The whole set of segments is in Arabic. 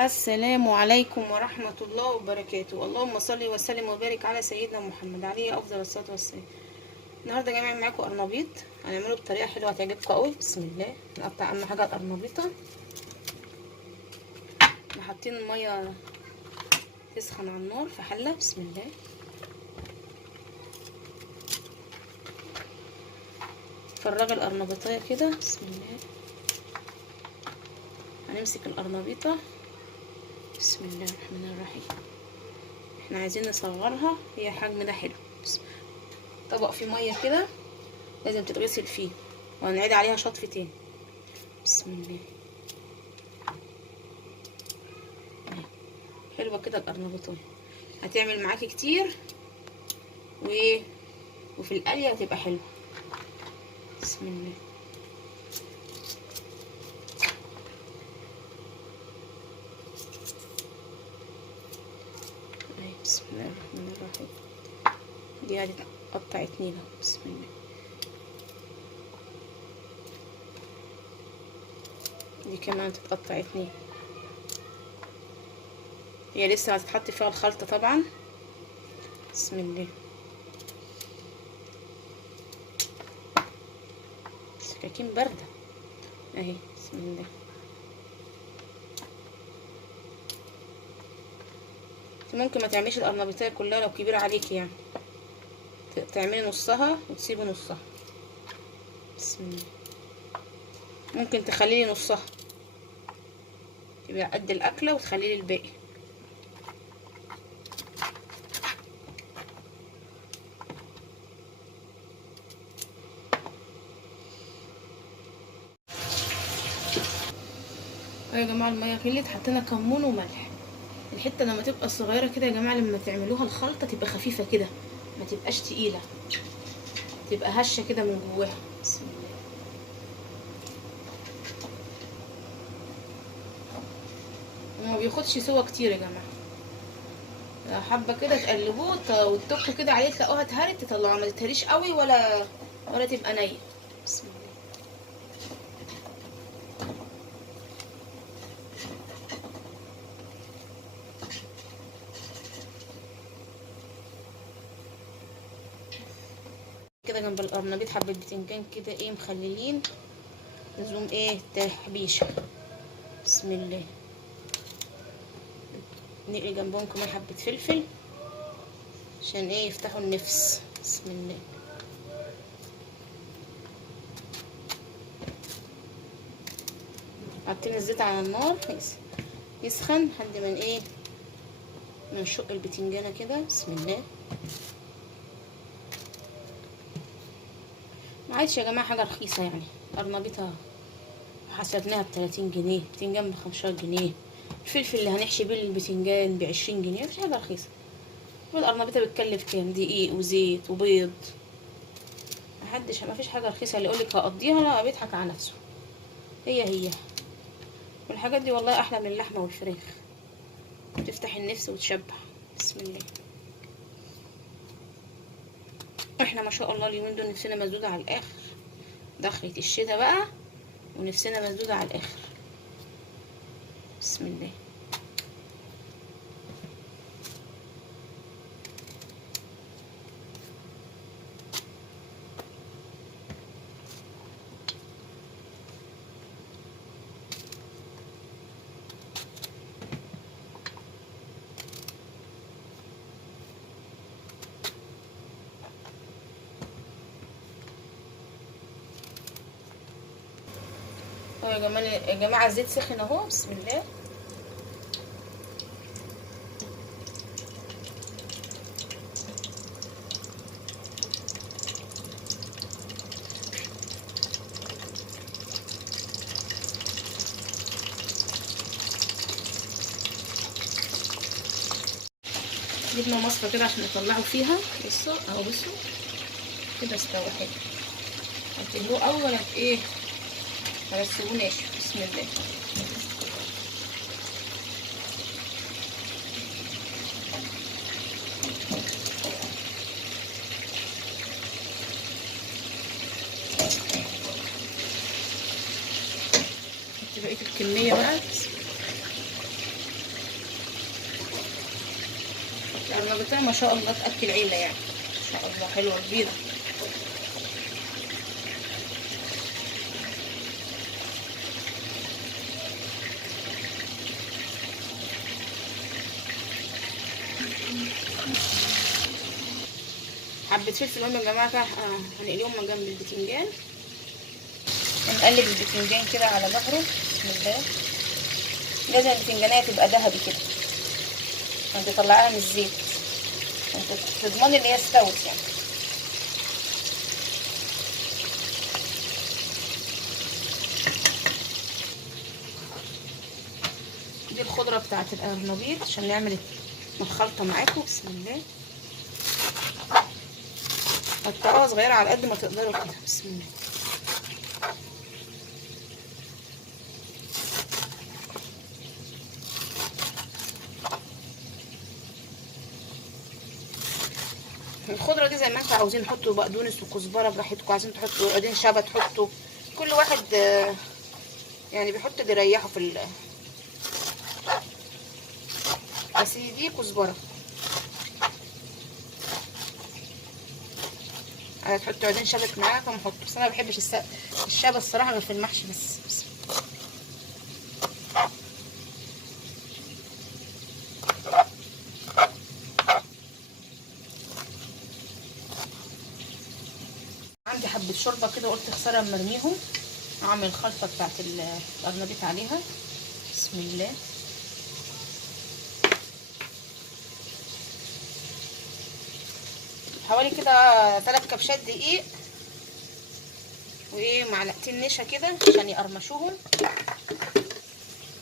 السلام عليكم ورحمة الله وبركاته. اللهم صل وسلم وبارك على سيدنا محمد عليه أفضل الصلاة والسلام. النهاردة جاية معاكم قرنبيط، هنعمله بطريقة حلوة هتعجبكم قوي. بسم الله. نقطع أهم حاجة القرنبيطة، حاطين المية تسخن على النار في حلة. بسم الله. فرغي القرنبيطية كده. بسم الله. هنمسك القرنبيطة. بسم الله الرحمن الرحيم. احنا عايزين نصغرها، هي حجم ده حلو. طبق فيه مية كده لازم تتغسل فيه، وهنعيد عليها شطفتين. بسم الله. حلوة كده القرنبيطية، هتعمل معاكي كتير وفي القلية هتبقى حلوة. بسم الله. بسم الله الرحمن الرحيم. دي هتتقطع اتنين اهو. بسم الله. دي كمان هتتقطع اتنين، هي لسه هتتحط فيها الخلطة طبعا. بسم الله. سكاكين باردة اهي. بسم الله. ممكن ما تعمليش القرنبيطية كلها لو كبيرة عليكي، يعني تعملي نصها وتسيبي نصها. بسم الله. ممكن تخليلي نصها يبقى قد الاكله وتخليلي الباقي. يا جماعه الميه غليت، حطينا كمون وملح. الحته لما تبقى صغيره كده يا جماعه، لما تعملوها الخلطه تبقى خفيفه كده، ما تبقاش تقيله، تبقى هشه كده من جواها. بسم الله. وما بياخدش سوا كتير يا جماعه، حبه كده تقلبوه وتطبخوا كده عليه، تلاقوها اتهرت تطلعوها، ما تتهريش قوي ولا تبقى نيه. بسم الله. كده جنب القرنبيط حبه بتنجان كده ايه مخللين، لزوم ايه تحبيشه. بسم الله. نقلي جنبهم كمان حبه فلفل عشان ايه يفتحوا النفس. بسم الله. حاطين الزيت على النار يسخن لحد ما ايه ما نشق البتنجانه كده. بسم الله. ما عادش يا جماعه حاجه رخيصه، يعني قرنبيطه حسبناها ب30 جنيه، بتنجان ب15 جنيه، الفلفل اللي هنحشي بيه البتنجان ب20 جنيه. مفيش حاجه رخيصه. والقرنبيطه بتكلف كام؟ دقيق وزيت وبيض. مفيش حاجه رخيصه. اللي يقولك هقضيها لا بيضحك على نفسه. هي والحاجات دي والله احلى من اللحمه والفراخ، بتفتح النفس وتشبع. بسم الله. احنا ما شاء الله اليومين دول نفسنا مسدوده على الاخر، دخلت الشتاء بقى ونفسنا مسدوده على الاخر. بسم الله. يا جماعه الزيت سخن اهو. بسم الله. جبنا مصفى كده عشان نطلعه فيها. بصوا اهو، بصوا كده استوى حلو. هتقلوه اول ايه هتسيبوه ناشف. بسم الله. بقية الكمية بقى. الارنبيطه ما شاء الله تاكل عيله يعني، ما شاء الله حلوه كبيره. حبه فلفل هم يا جماعه كده هنقليهم من جنب البتنجان. هنقلب البتنجان كده على ظهره بسم الله. لازم البتنجانيه تبقى ذهبي كده عشان تطلعيها من الزيت، عشان تضمني ان هي استوت يعني. دي الخضره بتاعت القرنبيط عشان نعمل الخلطه معاكم بسم الله. قطعوها صغيره على قد ما تقدروا كده بسم الله. الخضره دي زي ما انتوا عاوزين، حطوا بقدونس وكزبره براحتكم، عايزين تحطوا عودين شبت حطوا، كل واحد يعني بيحط اللي يريحه في بس دي كزبره. هتحطوا عودين شبت معاها فنحط، بس انا ما بحبش الشبت الصراحه غير في المحشي بس. عندي حبه شوربه كده قلت خساره اما ارميهم، اعمل الخلطه بتاعت القرنبيط عليها بسم الله. حوالي كده 3 كبشات دقيق وايه معلقتين نشا كده عشان يقرمشوهم،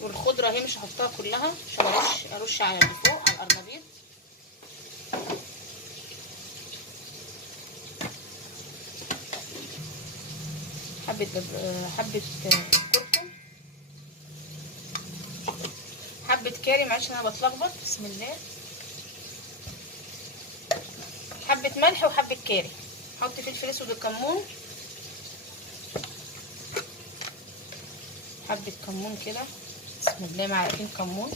والخضره اهي مش هحطها كلها عشان ارش على اللي فوق على القرنبيط. حبه كركم، حبه كاري معلش انا بتلخبط بسم الله، حبه ملح وحبه كاري، حط فلفل اسود وكمون، حبه كمون كده بسم الله، معلقتين كمون،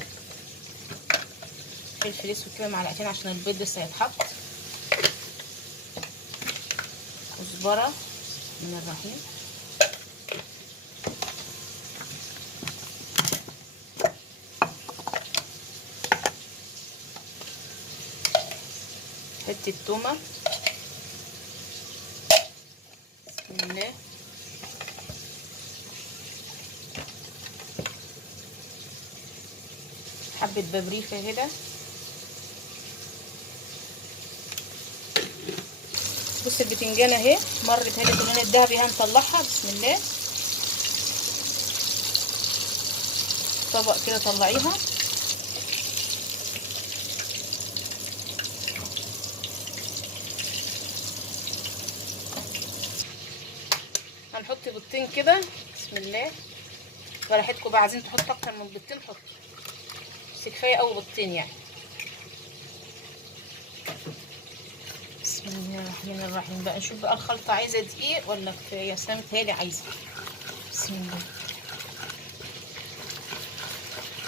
فلفل اسود كده معلقتين عشان البيض لسه هيتحط، كزبره من الرحيم، حته تومه بسم الله، حبه بابريكا كده. بص البتنجانه اهي مرت اهي اللون الذهبي، هنطلعها بسم الله. طبق كده طلعيها. هنحط بيضتين كده بسم الله، براحتكم بقى، عايزين تحطوا اكتر من بيضتين حطوا، بس كفايه قوي بيضتين يعني. بسم الله الرحمن الرحيم. بقى نشوف بقى الخلطه عايزه دقيق ولا كفايه، بس انا متهيألي عايزه. بسم الله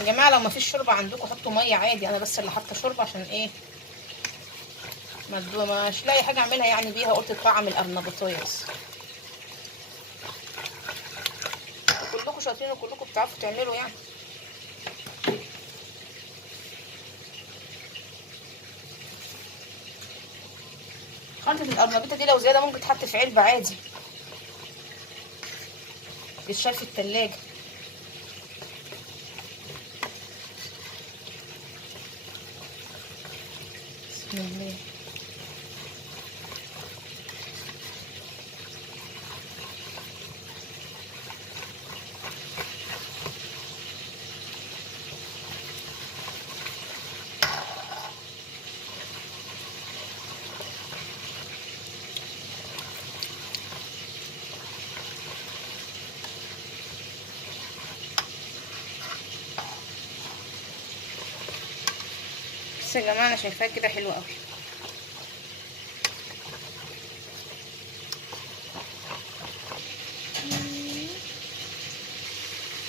يا جماعه، لو ما فيش شوربه عندكم حطوا ميه عادي، انا بس اللي حاطه شوربه عشان ايه مش لاقي حاجه اعملها يعني بيها، قلت طعم القرنبيطيه بس. كلكم شاطرين وكلكم بتعرفوا تعملوا يعني. خلطة القرنبيطة دي لو زيادة ممكن تتحط في علبة عادي، تتشال في التلاجة. بسم الله. بس يا جماعة انا شايفاها كده حلوة قوي.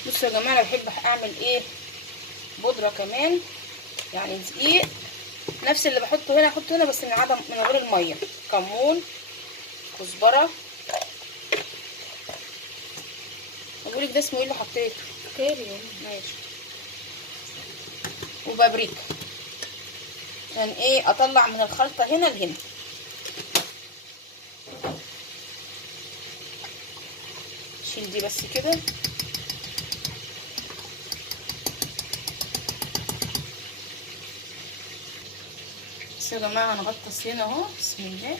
بصوا يا جماعة، انا بحب اعمل ايه بودرة كمان يعني دقيق نفس اللي بحطه هنا احطه هنا، بس من عدم من غير الميه. كمون، كزبره، اقولك ده اسمه ايه اللي حطيته؟ كاري. ماشي. وبابريكا، عشان ايه اطلع من الخلطه هنا لهنا. شيل دي بس كده. بس يا جماعه هنغطس هنا اهو. بسم الله.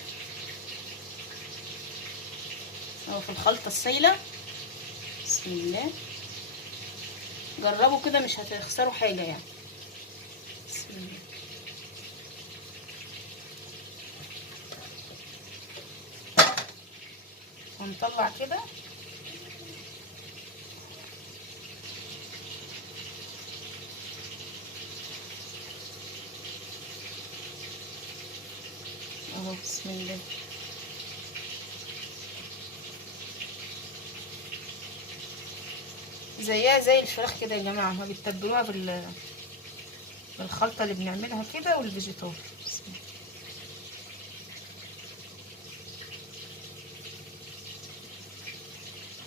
اهو في الخلطه السايله. بسم الله. جربوا كده مش هتخسروا حاجه يعني. بسم الله. هنطلع كده. اهو بسم الله. زيها زي الفراخ كده يا جماعه، ما بتتبلوها بالخلطه اللي بنعملها كده والفيجيتار. بسم الله.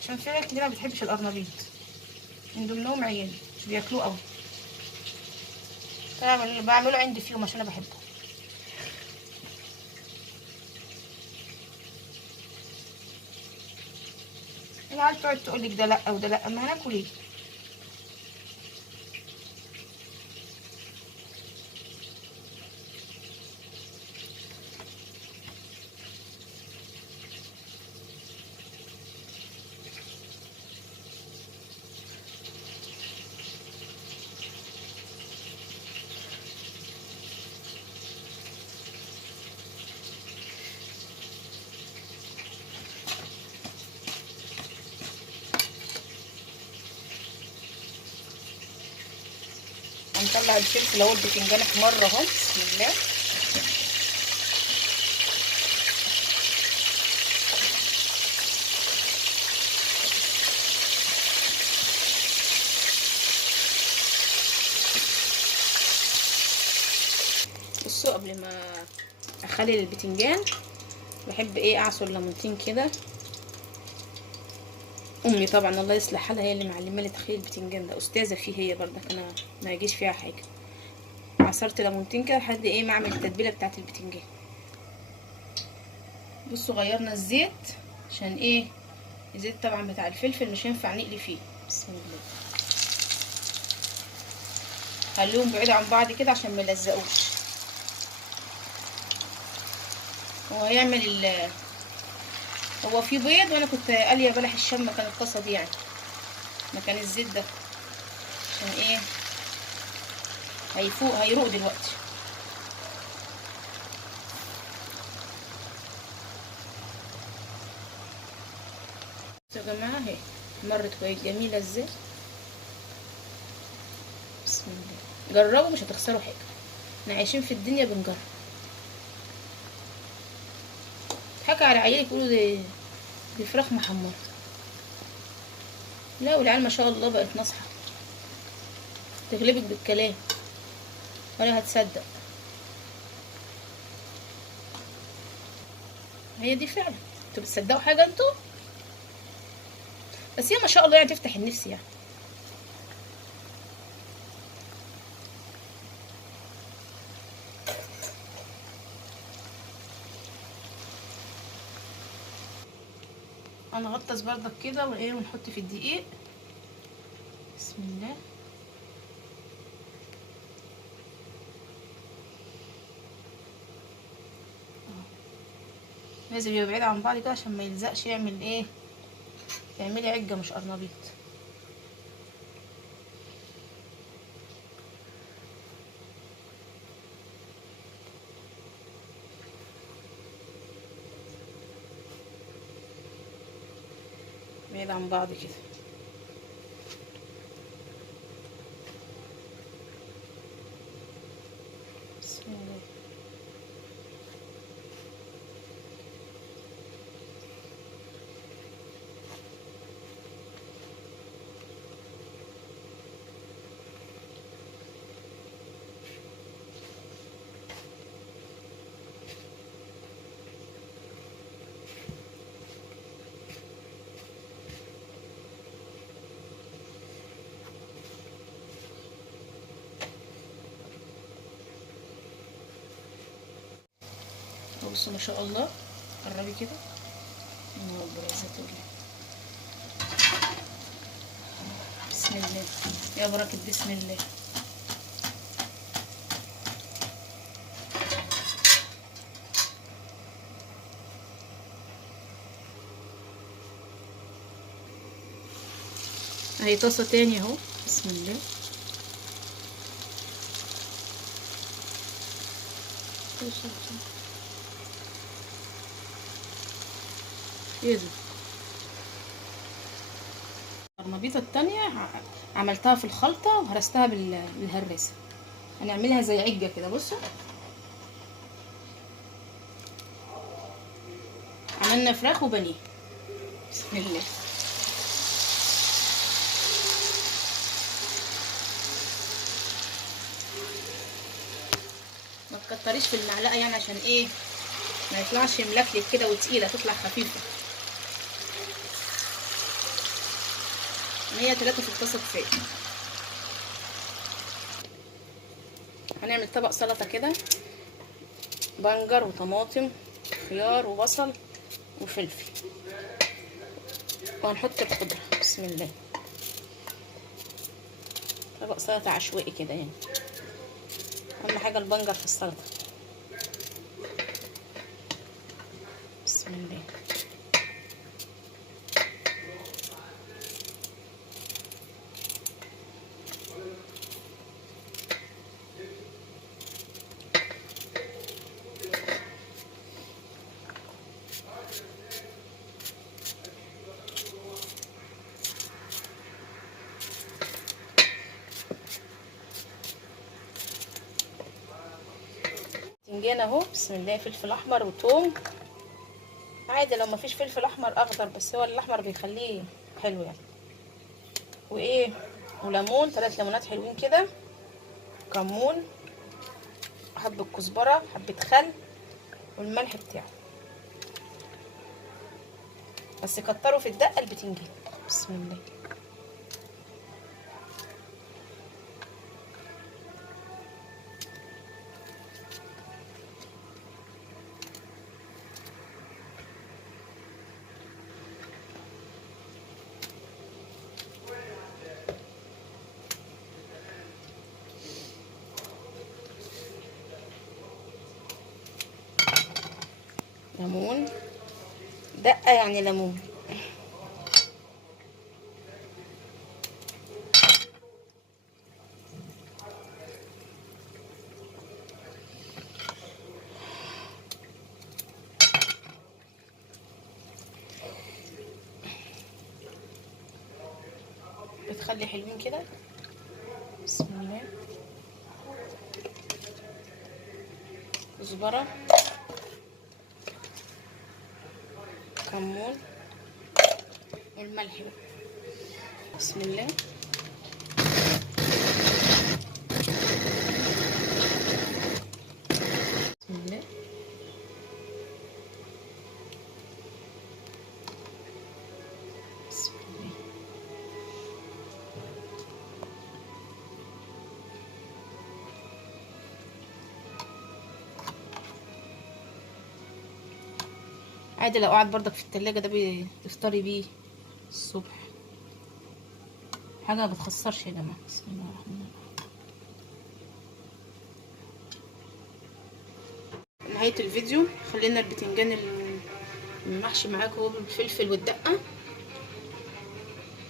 عشان في عيال كتير ما بتحبش القرنبيط، من ضمنهم عيالي مش بياكلوه قوي. انا بعمله عندي فيهم عشان انا بحبه. العيال تقعد تقولك ده لا وده لا، ما هناكل ايه؟ هنطلع الفلفل اهو، البتنجان احمر اهو. بسم الله. بصوا قبل ما اخلي البتنجان بحب ايه اعصر ليمونتين كده. امي طبعا الله يصلح حالها هي اللي معلمه لي تخليل البتنجان ده، استاذه فيه هي برضك، انا ما يجيش فيها حاجه. عصرت ليمونتين كده لحد ايه ما اعمل التتبيله بتاعه البتنجان. بصوا غيرنا الزيت عشان ايه؟ الزيت طبعا بتاع الفلفل مش هينفع نقلي فيه. بسم الله. خليهم بعيد عن بعض كده عشان ما يلزقوش. هو هيعمل هو في بيض، وانا كنت قاليه بلح الشام مكان الطاسه دي يعني، مكان الزيت ده، عشان ايه هيفوق هيروق دلوقتي. يا جماعه اهي مرت كويس جميله ازاي. بسم الله. جربوا مش هتخسروا حاجه، احنا عايشين في الدنيا بنجرب. حكى على عيالي يقولوا دي فراخ محمره. لا والعيال ما شاء الله بقت ناصحه، تغلبك بالكلام ولا هتصدق. هي دي فعلا. انتوا بتصدقوا حاجه انتوا؟ بس هي ما شاء الله يعني تفتح النفس يعني. هنغطس بردك كده وايه ونحط في الدقيق. بسم الله. لازم يبقى بعيد عن بعض كده عشان ما يلزقش، يعمل ايه؟ يعملي عجه مش قرنبيط. بعيد عن بعض كده. بسم الله. بصوا ما شاء الله. قربي كده. الله اكبر يا ذات الله. بسم الله يا بركه، بسم الله. اهي طاسه تاني اهو. بسم الله. ايه ده؟ القرنبيطه التانية عملتها في الخلطه وهرستها بالهراسه. هنعملها زي عجه كده. بصوا عملنا فراخ وبانيه. بسم الله. ما تكتريش في المعلقه يعني عشان ايه ما يطلعش ملكلك كده وتقيله، تطلع خفيفه. هي 3 في الطاسه كفايه. هنعمل طبق سلطه كده، بنجر وطماطم خيار وبصل وفلفل، وهنحط الخضره. بسم الله. طبق سلطه عشوائي كده يعني. اهم حاجه البنجر في السلطه. بسم الله. باذنجان اهو. بسم الله. فلفل احمر وثوم. عادي لو مفيش فلفل احمر اخضر، بس هو الاحمر بيخليه حلو يعني. وايه، وليمون، 3 ليمونات حلوين كده، كمون، حبه كزبره، حبه خل، والملح بتاعه. بس كتروا في الدقه البتنجان. بسم الله. ليمون، دقه يعني ليمون. بتخلي حلوين كده. بسم الله. كزبره، كمون، والملح بقى. بسم الله. بسم الله. بسم الله. عادي لو قعد برضك في التلاجة ده بتفطري بيه الصبح، حاجة ما بتخسرش يا جماعة. بسم الله الرحمن الرحيم. نهاية الفيديو خلينا البتنجان المحشي معاكم اهو بالفلفل والدقة.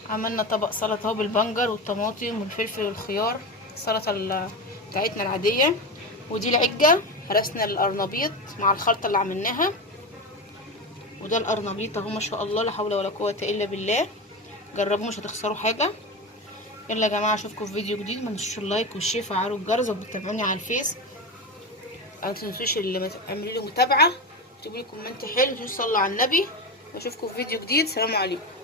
عملنا طبق سلطة اهو بالبنجر والطماطم والفلفل والخيار، السلطة بتاعتنا العادية. ودي العجة، هرسنا القرنبيط مع الخلطة اللي عملناها. وده القرنبيط اهو ما شاء الله، لا حول ولا قوة الا بالله. جربوا مش هتخسروا حاجة. يلا يا جماعة اشوفكم في فيديو جديد. ما تنسوش اللايك والشير وفعلوا الجرس، وبتتابعوني على الفيس. ما تنسوش اللي اعملوا لي متابعة، اكتبوا لي كومنت حلو، وصلوا على النبي. واشوفكم في فيديو جديد. سلام عليكم.